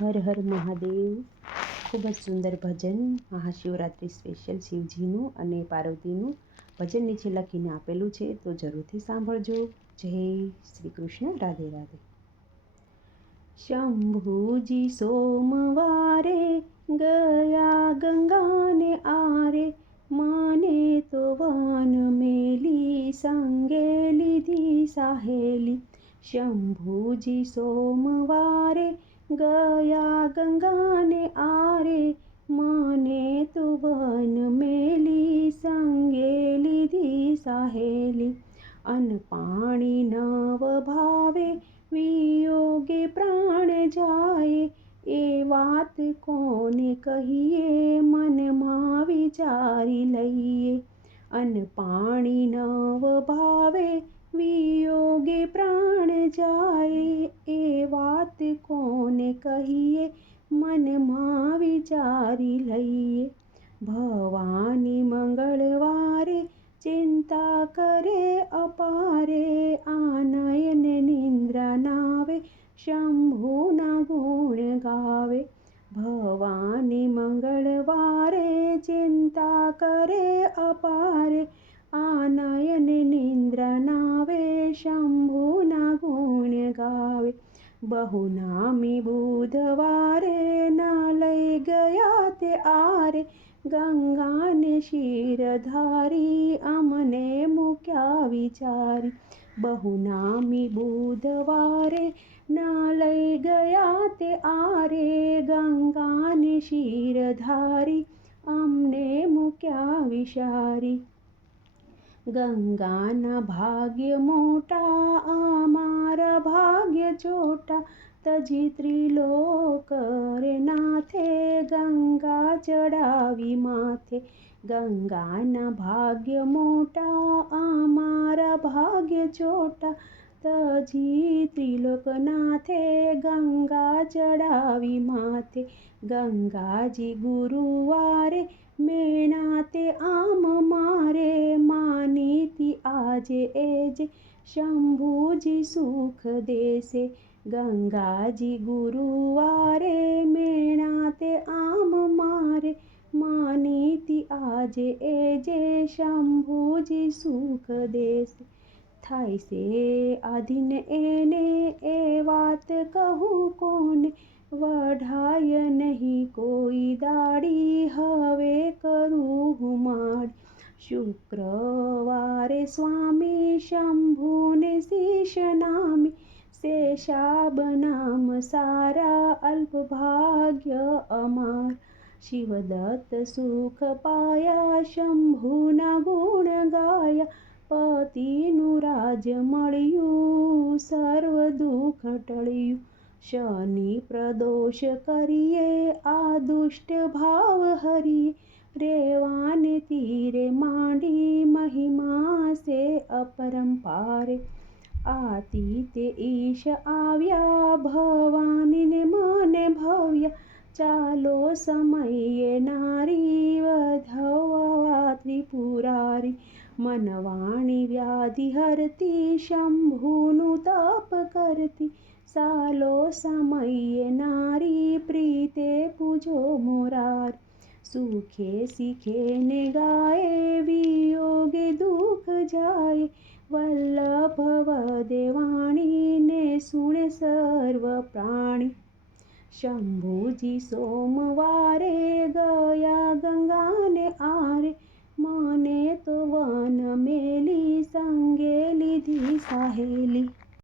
હર હર મહાદેવ. ખૂબ જ સુંદર ભજન મહાશિવરાત્રિ સ્પેશિયલ શિવજીનું અને પાર્વતીનું ભજન નીચે લખીને આપેલું છે, તો જરૂરથી સાંભળજો. જય શ્રી કૃષ્ણ. રાધે રાધે. શંભુજી સોમવારે ગયા ગંગાને આરે, માને તો વન મેલી સંગે લીધી સાહેલી. શંભુજી સોમવારે ગયા ગંગાને આરે મને તો વન મેલી સંગે લીધી સાહેલી અન પાણી નવ ભાવે વિયોગે પ્રાણ જાય એ વાત કોને કહીએ મનમાં વિચારી લઈએ અન પાણી નવ ભાવે વિયોગે પ્રાણ જાય વાત કોને કહીએ? મનમાં વિચારી લઈએ. ભવાની મંગળવારે ચિંતા કરે અપારે. આનયન નિંદ્રા નાવે, શંભુના ગુણ ગાવે. ભવાની મંગળવારે ચિંતા કરે અપારે. આનયન નિંદ્રા નાવે, શંભુના ગુણ ગાવે. બહુનામી બુધવારે ના લઈ ગયા તે આરે ગંગાને શિરધારી અમને મૂક્યા વિચારી બહુનામી બુધવારે ના લઈ ગયા તે આરે ગંગાને શિરધારી અમને મૂક્યા વિચારી ગંગાના ભાગ્ય મોટા અમારા ભાગ્ય છોટા તજી ત્રિલોક રે નાથે ગંગા ચડાવી માથે ગંગાના ભાગ્ય મોટા અમારા ભાગ્ય છોટા તજી ત્રિલોકનાથે ગંગા ચડાવી માથે ગંગાજી ગુરુવારે મેણાતે આમ આજે એજ શંભુજી સુખ દેશે. ગંગાજી ગુરુવારે મેણાતે આમ મારે. માનીતી આજે એજે શંભુજી સુખ દેશે. થાય છે આધીન એને એ વાત કહું કોને? વઢાય નહીં કોઈ દાડી, હવે કરું હું માડ. શુક્રવારે સ્વામી શંભુને શીશ નામી શેષાબ નામ સારા અલ્પ ભાગ્ય અમાર શિવદત્ત સુખ પાયા શંભુના ગુણ ગાયા પતિનું રાજ મળ્યું સર્વ દુઃખ ટળ્યું શનિ પ્રદોષ કરીએ આ દુષ્ટ ભાવ હરીએ રેવાને તીરે માંડી મહિમા સે અપરંપારે આતીતે ઈશ આવ્યા ભવાનીને મને ભવ્ય ચાલો સમયે નારી વધવા ત્રિપુરારી મનવાણી વ્યાધિ હરતી શંભુનું તપ કરતી સાલો સમયે નારી પ્રીતે પૂજો મોરાર સુખે શીખે ને ગાય વિયોગે દુઃખ જાય. વલ્લભ દેવાણીને સુણે સર્વ પ્રાણી. શંભુજી સોમવારે ગયા ગંગાને આરે. મને તો વન મેલી સંગે લીધી સાહેલી.